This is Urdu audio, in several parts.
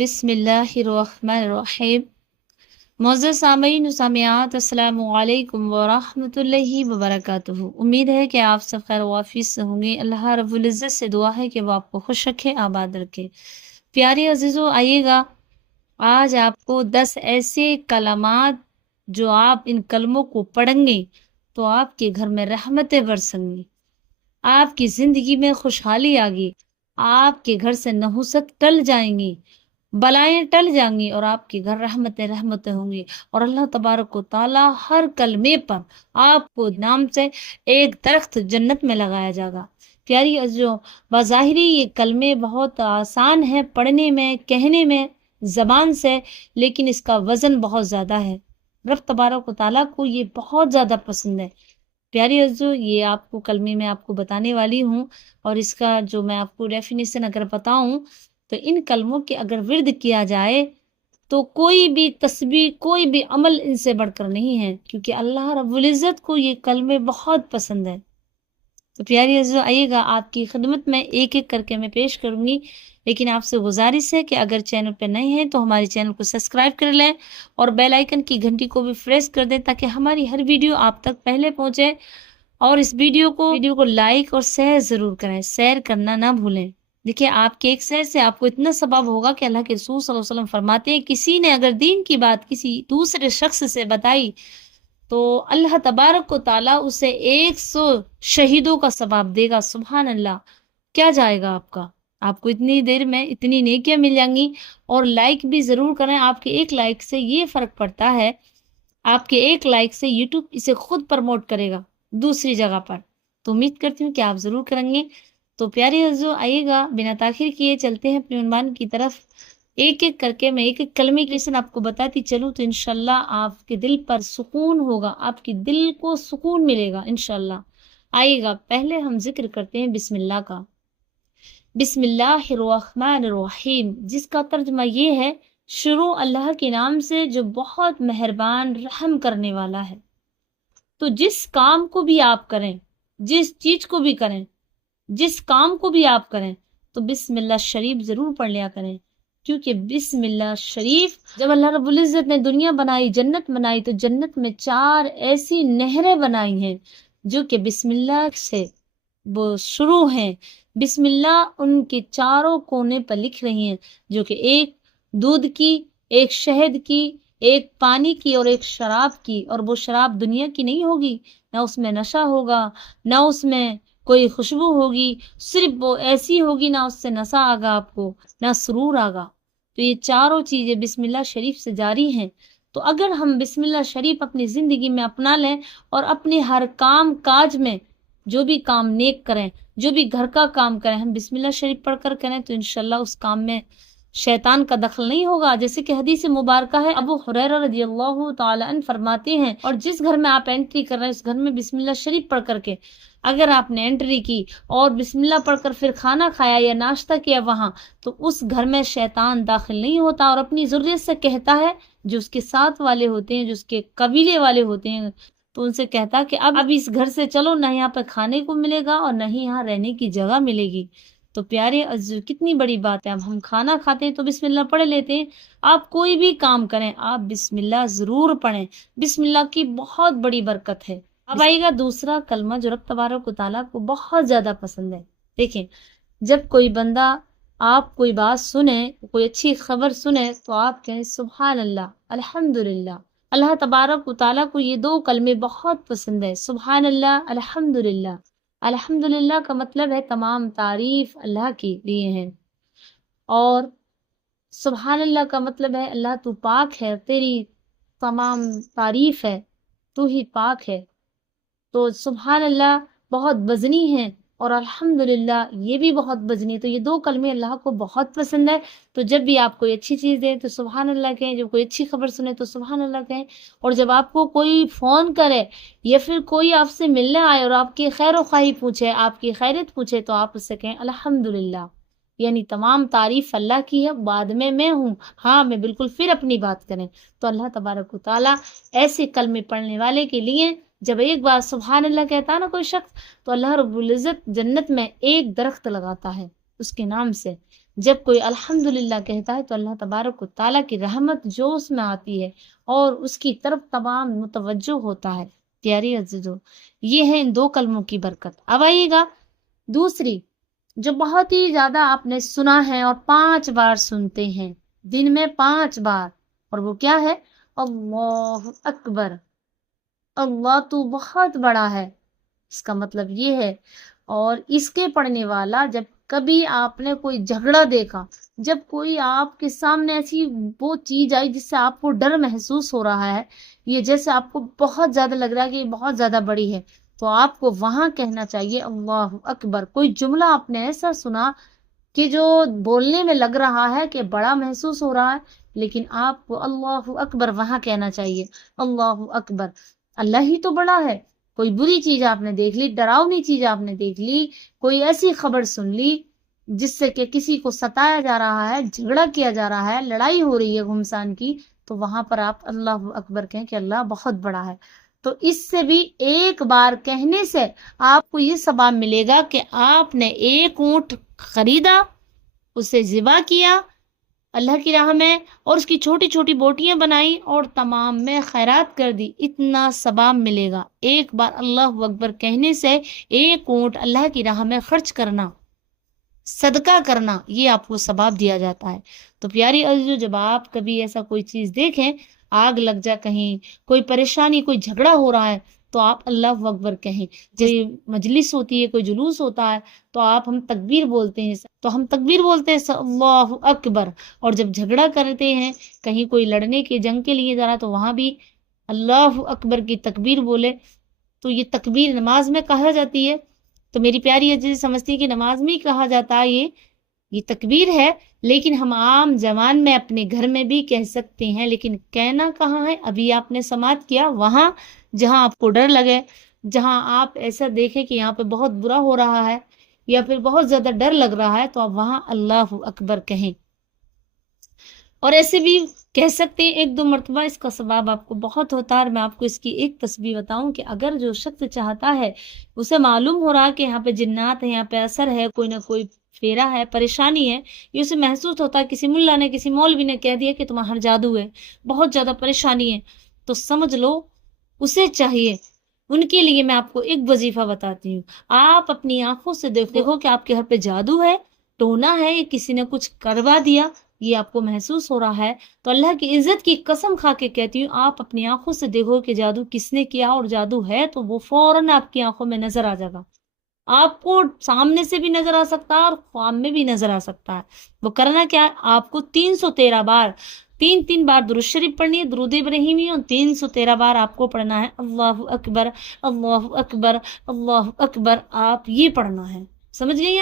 بسم اللہ الرحمن الرحیم۔ معزز سامعین و سامعات، السلام علیکم ورحمۃ اللہ وبرکاتہ۔ امید ہے کہ آپ سب خیر و عافیت سے ہوں گے۔ اللہ رب العزت سے دعا ہے کہ وہ آپ کو خوش رکھے، آباد رکھے۔ پیارے عزیزو، آئیے گا آج آپ کو 10 ایسے کلمات جو آپ ان کلموں کو پڑھیں گے تو آپ کے گھر میں رحمتیں برسیں گی، آپ کی زندگی میں خوشحالی آ گی، آپ کے گھر سے نحوست ٹل جائیں گی، بلائیں ٹل جائیں گی، اور آپ کے گھر رحمتیں ہوں گی۔ اور اللہ تبارک و تعالی ہر کلمے پر آپ کو نام سے ایک درخت جنت میں لگایا جائے گا۔ پیاری عزیزو، بظاہری یہ کلمے بہت آسان ہیں پڑھنے میں، کہنے میں زبان سے، لیکن اس کا وزن بہت زیادہ ہے۔ رب تبارک و تعالیٰ کو یہ بہت زیادہ پسند ہے۔ پیاری عزیزو، یہ آپ کو کلمے میں آپ کو بتانے والی ہوں، اور اس کا جو میں آپ کو ڈیفینیشن اگر بتاؤں تو ان کلموں کے اگر ورد کیا جائے تو کوئی بھی تسبیح، کوئی بھی عمل ان سے بڑھ کر نہیں ہے، کیونکہ اللہ رب العزت کو یہ کلمے بہت پسند ہے۔ تو پیاری عزیزو، آئیے گا آپ کی خدمت میں ایک ایک کر کے میں پیش کروں گی، لیکن آپ سے گزارش ہے کہ اگر چینل پہ نئے ہیں تو ہمارے چینل کو سبسکرائب کر لیں اور بیل آئیکن کی گھنٹی کو بھی پریس کر دیں تاکہ ہماری ہر ویڈیو آپ تک پہلے پہنچے۔ اور اس ویڈیو کو لائک اور شیئر ضرور کریں، شیئر کرنا نہ بھولیں۔ دیکھیں، آپ کے ایک شیئر سے آپ کو اتنا ثواب ہوگا کہ اللہ کے رسول صلی اللہ علیہ وسلم فرماتے ہیں کسی نے اگر دین کی بات کسی دوسرے شخص سے بتائی تو اللہ تبارک و تعالیٰ اسے 100 شہیدوں کا ثواب دے گا۔ سبحان اللہ، کیا جائے گا آپ کا، آپ کو اتنی دیر میں اتنی نیکیاں مل جائیں گی۔ اور لائک بھی ضرور کریں، آپ کے ایک لائک سے یہ فرق پڑتا ہے، آپ کے ایک لائک سے یوٹیوب اسے خود پروموٹ کرے گا دوسری جگہ پر۔ تو امید کرتی ہوں کہ آپ ضرور کریں گے۔ تو پیارے عزیزو، آئیے گا بنا تاخیر کیے چلتے ہیں اپنے عنوان کی طرف۔ ایک ایک کر کے میں ایک ایک کلمے کی لیسن آپ کو بتاتی چلوں تو انشاءاللہ آپ کے دل پر سکون ہوگا، آپ کے دل کو سکون ملے گا انشاءاللہ۔ آئیے گا پہلے ہم ذکر کرتے ہیں بسم اللہ کا۔ بسم اللہ الرحمن الرحیم، جس کا ترجمہ یہ ہے شروع اللہ کے نام سے جو بہت مہربان رحم کرنے والا ہے۔ تو جس کام کو بھی آپ کریں، جس چیز کو بھی کریں، جس کام کو بھی آپ کریں تو بسم اللہ شریف ضرور پڑھ لیا کریں، کیونکہ بسم اللہ شریف جب اللہ رب العزت نے دنیا بنائی، جنت بنائی، تو جنت میں 4 ایسی نہریں بنائی ہیں جو کہ بسم اللہ سے وہ شروع ہیں۔ بسم اللہ ان کے چاروں کونے پر لکھ رہی ہیں، جو کہ ایک دودھ کی، ایک شہد کی، ایک پانی کی اور ایک شراب کی۔ اور وہ شراب دنیا کی نہیں ہوگی، نہ اس میں نشہ ہوگا، نہ اس میں کوئی خوشبو ہوگی، صرف وہ ایسی ہوگی، نہ اس سے نشہ آگا آپ کو، نہ سرور آگا۔ تو یہ چاروں چیزیں بسم اللہ شریف سے جاری ہیں۔ تو اگر ہم بسم اللہ شریف اپنی زندگی میں اپنا لیں اور اپنے ہر کام کاج میں جو بھی کام نیک کریں، جو بھی گھر کا کام کریں، ہم بسم اللہ شریف پڑھ کر کریں تو انشاءاللہ اس کام میں شیطان کا دخل نہیں ہوگا۔ جیسے کہ حدیث مبارکہ ہے، ابو ہریرہ رضی اللہ تعالی عنہ فرماتے ہیں، اور جس گھر میں آپ انٹری کر رہے ہیں اس گھر میں بسم اللہ شریف پڑھ کر کے اگر آپ نے انٹری کی اور بسم اللہ پڑھ کر پھر کھانا کھایا یا ناشتہ کیا وہاں، تو اس گھر میں شیطان داخل نہیں ہوتا، اور اپنی ضروریت سے کہتا ہے، جو اس کے ساتھ والے ہوتے ہیں، جو اس کے قبیلے والے ہوتے ہیں، تو ان سے کہتا کہ اب اس گھر سے چلو، نہ یہاں پہ کھانے کو ملے گا اور نہ ہی یہاں رہنے کی جگہ ملے گی۔ تو پیارے عزیز، کتنی بڑی بات ہے، اب ہم کھانا کھاتے ہیں تو بسم اللہ پڑھ لیتے ہیں، آپ کوئی بھی کام کریں آپ بسم اللہ ضرور پڑھیں، بسم اللہ کی بہت بڑی برکت ہے۔ اب آئے گا دوسرا کلمہ جو رب تبارک و تعالیٰ کو بہت زیادہ پسند ہے۔ دیکھیں، جب کوئی بندہ آپ کوئی بات سنے، کوئی اچھی خبر سنے، تو آپ کہیں سبحان اللہ، الحمدللہ۔ اللہ تبارک و تعالیٰ کو یہ 2 کلمے بہت پسند ہے، سبحان اللہ، الحمدللہ۔ الحمدللہ کا مطلب ہے تمام تعریف اللہ کے لیے ہیں، اور سبحان اللہ کا مطلب ہے اللہ تو پاک ہے، تیری تمام تعریف ہے، تو ہی پاک ہے۔ تو سبحان اللہ بہت وزنی ہے، اور الحمدللہ یہ بھی بہت وزنی ہے۔ تو یہ 2 کلمے اللہ کو بہت پسند ہے۔ تو جب بھی آپ کوئی اچھی چیز دیں تو سبحان اللہ کہیں، جب کوئی اچھی خبر سنیں تو سبحان اللہ کہیں، اور جب آپ کو کوئی فون کرے یا پھر کوئی آپ سے ملنے آئے اور آپ کی خیر و خواہی پوچھے، آپ کی خیریت پوچھے، تو آپ اس سے کہیں الحمدللہ، یعنی تمام تعریف اللہ کی ہے، بعد میں ہوں، ہاں میں بالکل، پھر اپنی بات کریں۔ تو اللہ تبارک و تعالیٰ ایسے کلمے پڑھنے والے کے لیے جب ایک بار سبحان اللہ کہتا ہے نا کوئی شخص، تو اللہ رب العزت جنت میں ایک درخت لگاتا ہے اس کے نام سے، جب کوئی الحمدللہ کہتا ہے تو اللہ تبارک و تعالیٰ کی رحمت جو اس میں آتی ہے اور اس کی طرف تمام متوجہ ہوتا ہے۔ پیاری عزیزو، یہ ہے ان دو کلموں کی برکت۔ اب آئیے گا دوسری، جو بہت ہی زیادہ آپ نے سنا ہے اور 5 بار سنتے ہیں، دن میں 5 بار، اور وہ کیا ہے؟ اللہ اکبر، اللہ تو بہت بڑا ہے، اس کا مطلب یہ ہے۔ اور اس کے پڑھنے والا، جب کبھی آپ نے کوئی جھگڑا دیکھا، جب کوئی آپ کے سامنے ایسی وہ چیز آئی جس سے آپ کو ڈر محسوس ہو رہا ہے، یہ جیسے آپ کو بہت زیادہ لگ رہا ہے کہ یہ بہت زیادہ بڑی ہے، تو آپ کو وہاں کہنا چاہیے اللہ اکبر۔ کوئی جملہ آپ نے ایسا سنا کہ جو بولنے میں لگ رہا ہے کہ بڑا محسوس ہو رہا ہے، لیکن آپ کو اللہ اکبر وہاں کہنا چاہیے، اللہ اکبر، اللہ ہی تو بڑا ہے۔ کوئی بری چیز آپ نے دیکھ لی، ڈراؤنی چیز آپ نے دیکھ لی، کوئی ایسی خبر سن لی جس سے کہ کسی کو ستایا جا رہا ہے، جھگڑا کیا جا رہا ہے، لڑائی ہو رہی ہے گھمسان کی، تو وہاں پر آپ اللہ اکبر کہیں کہ اللہ بہت بڑا ہے۔ تو اس سے بھی ایک بار کہنے سے آپ کو یہ ثواب ملے گا کہ آپ نے ایک اونٹ خریدا، اسے ذبح کیا اللہ کی راہ میں، اور اس کی چھوٹی چھوٹی بوٹیاں بنائی اور تمام میں خیرات کر دی، اتنا ثواب ملے گا۔ ایک بار اللہ اکبر کہنے سے ایک اونٹ اللہ کی راہ میں خرچ کرنا، صدقہ کرنا، یہ آپ کو ثواب دیا جاتا ہے۔ تو پیاری عزیزو، جب آپ کبھی ایسا کوئی چیز دیکھیں، آگ لگ جا کہیں، کوئی پریشانی، کوئی جھگڑا ہو رہا ہے، تو آپ اللہ اکبر کہیں۔ جیسے مجلس ہوتی ہے، کوئی جلوس ہوتا ہے، تو ہم تکبیر بولتے ہیں، تو ہم تکبیر بولتے ہیں اللہ اکبر۔ اور جب جھگڑا کرتے ہیں، کہیں کوئی لڑنے کے جنگ کے لیے جا رہا، تو وہاں بھی اللہ اکبر کی تکبیر بولے۔ تو یہ تکبیر نماز میں کہا جاتی ہے۔ تو میری پیاری عزیز سمجھتی ہے کہ نماز میں ہی کہا جاتا ہے، یہ تکبیر ہے، لیکن ہم عام زبان میں اپنے گھر میں بھی کہہ سکتے ہیں، لیکن کہنا کہاں ہے؟ ابھی آپ نے سماعت کیا وہاں جہاں آپ کو ڈر لگے، جہاں آپ ایسا دیکھیں کہ یہاں پہ بہت برا ہو رہا ہے یا پھر بہت زیادہ ڈر لگ رہا ہے، تو آپ وہاں اللہ اکبر کہیں۔ اور ایسے بھی کہہ سکتے ہیں 1-2 مرتبہ، اس کا ثواب آپ کو بہت ہوتا ہے۔ اور میں آپ کو اس کی ایک تسبیح بتاؤں کہ اگر جو شخص چاہتا ہے، اسے معلوم ہو رہا ہے کہ یہاں پہ جنات ہیں، یہاں پہ اثر ہے، کوئی نہ کوئی پھیرا ہے، پریشانی ہے، یہ اسے محسوس ہوتا ہے، کسی ملا نے، کسی مولوی نے کہہ دیا کہ تمہارا جادو ہے، بہت زیادہ پریشانی ہے، تو سمجھ لو اسے چاہیے، ان کے لیے میں آپ کو ایک وظیفہ بتاتی ہوں۔ آپ اپنی آنکھوں سے دیکھو کہ آپ کے گھر پہ جادو ہے، ٹونا ہے، یا کسی نے کچھ کروا دیا، یہ آپ کو محسوس ہو رہا ہے، تو اللہ کی عزت کی قسم کھا کے کہتی ہوں، آپ اپنی آنکھوں سے دیکھو کہ جادو کس نے کیا، اور جادو ہے تو وہ فوراً آپ کی آنکھوں میں نظر آ جائے گا۔ آپ کو سامنے سے بھی نظر آ سکتا ہے اور خواب میں بھی نظر آ سکتا ہے۔ وہ کرنا کیا ہے؟ آپ کو 313 بار، 3 بار درود شریف پڑھنی ہے، درود ابراہیمی، اور 313 بار آپ کو پڑھنا ہے اللہ اکبر، اللہ اکبر، اللہ اکبر، آپ یہ پڑھنا ہے۔ سمجھ گئی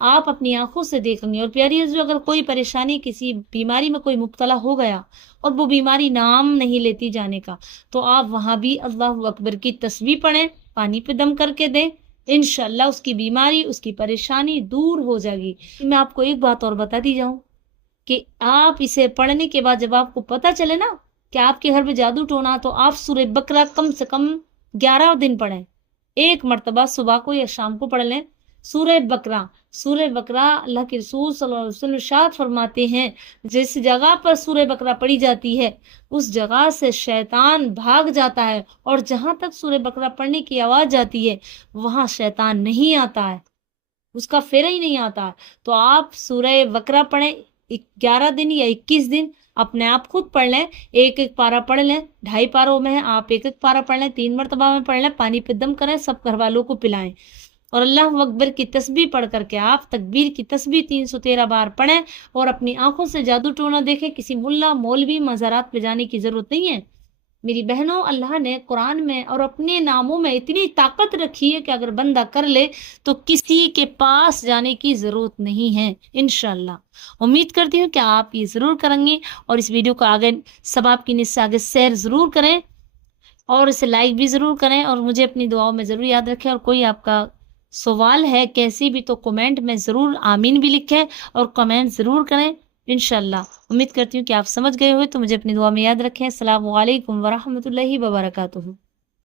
آپ اپنی آنکھوں سے دیکھ لیں گے۔ اور پیاری عزیزو، اگر کوئی پریشانی، کسی بیماری میں کوئی مبتلا ہو گیا اور وہ بیماری نام نہیں لیتی جانے کا، تو آپ وہاں بھی اللہ اکبر کی تسبیح پڑھیں، پانی پہ دم کر کے دیں، انشاءاللہ اس کی بیماری، اس کی پریشانی دور ہو جائے گی۔ میں آپ کو ایک بات اور بتا دی جاؤں کہ آپ اسے پڑھنے کے بعد جب آپ کو پتہ چلے نا کہ آپ کے گھر میں جادو ٹونا، تو آپ سورہ بقرہ کم سے کم 11 دن پڑھیں، ایک مرتبہ صبح کو یا شام کو پڑھ لیں سورہ بقرہ۔ سورہ بقرہ اللہ کے رسول صلی اللہ علیہ وسلم ارشاد فرماتے ہیں، جس جگہ پر سورہ بقرہ پڑھی جاتی ہے اس جگہ سے شیطان بھاگ جاتا ہے، اور جہاں تک سورہ بقرہ پڑھنے کی آواز جاتی ہے وہاں شیطان نہیں آتا ہے، اس کا پھیرا ہی نہیں آتا ہے۔ تو آپ سورہ بقرہ پڑھیں 11 دن یا 21 دن، اپنے آپ خود پڑھ لیں، ایک پارہ پڑھ لیں، 2.5 پاروں میں ہے، آپ ایک پارہ پڑھ لیں، 3 مرتبہ میں پڑھ لیں، پانی پہ دم کریں، سب گھر والوں کو پلائیں، اور اللہ اکبر کی تسبیح پڑھ کر کے آپ تکبیر کی تسبیح 313 بار پڑھیں، اور اپنی آنکھوں سے جادو ٹونا دیکھیں۔ کسی ملا، مولوی، مزارات پہ جانے کی ضرورت نہیں ہے۔ میری بہنوں، اللہ نے قرآن میں اور اپنے ناموں میں اتنی طاقت رکھی ہے کہ اگر بندہ کر لے تو کسی کے پاس جانے کی ضرورت نہیں ہے، انشاءاللہ۔ امید کرتی ہوں کہ آپ یہ ضرور کریں گے، اور اس ویڈیو کو آگے سب آپ کی نس سے آگے شیئر ضرور کریں، اور اسے لائک بھی ضرور کریں، اور مجھے اپنی دعاؤں میں ضرور یاد رکھیں۔ اور کوئی آپ کا سوال ہے کیسی بھی تو کمنٹ میں ضرور آمین بھی لکھیں اور کمنٹ ضرور کریں، انشاءاللہ۔ امید کرتی ہوں کہ آپ سمجھ گئے ہوئے، تو مجھے اپنی دعا میں یاد رکھیں۔ السلام علیکم ورحمۃ اللہ وبرکاتہ۔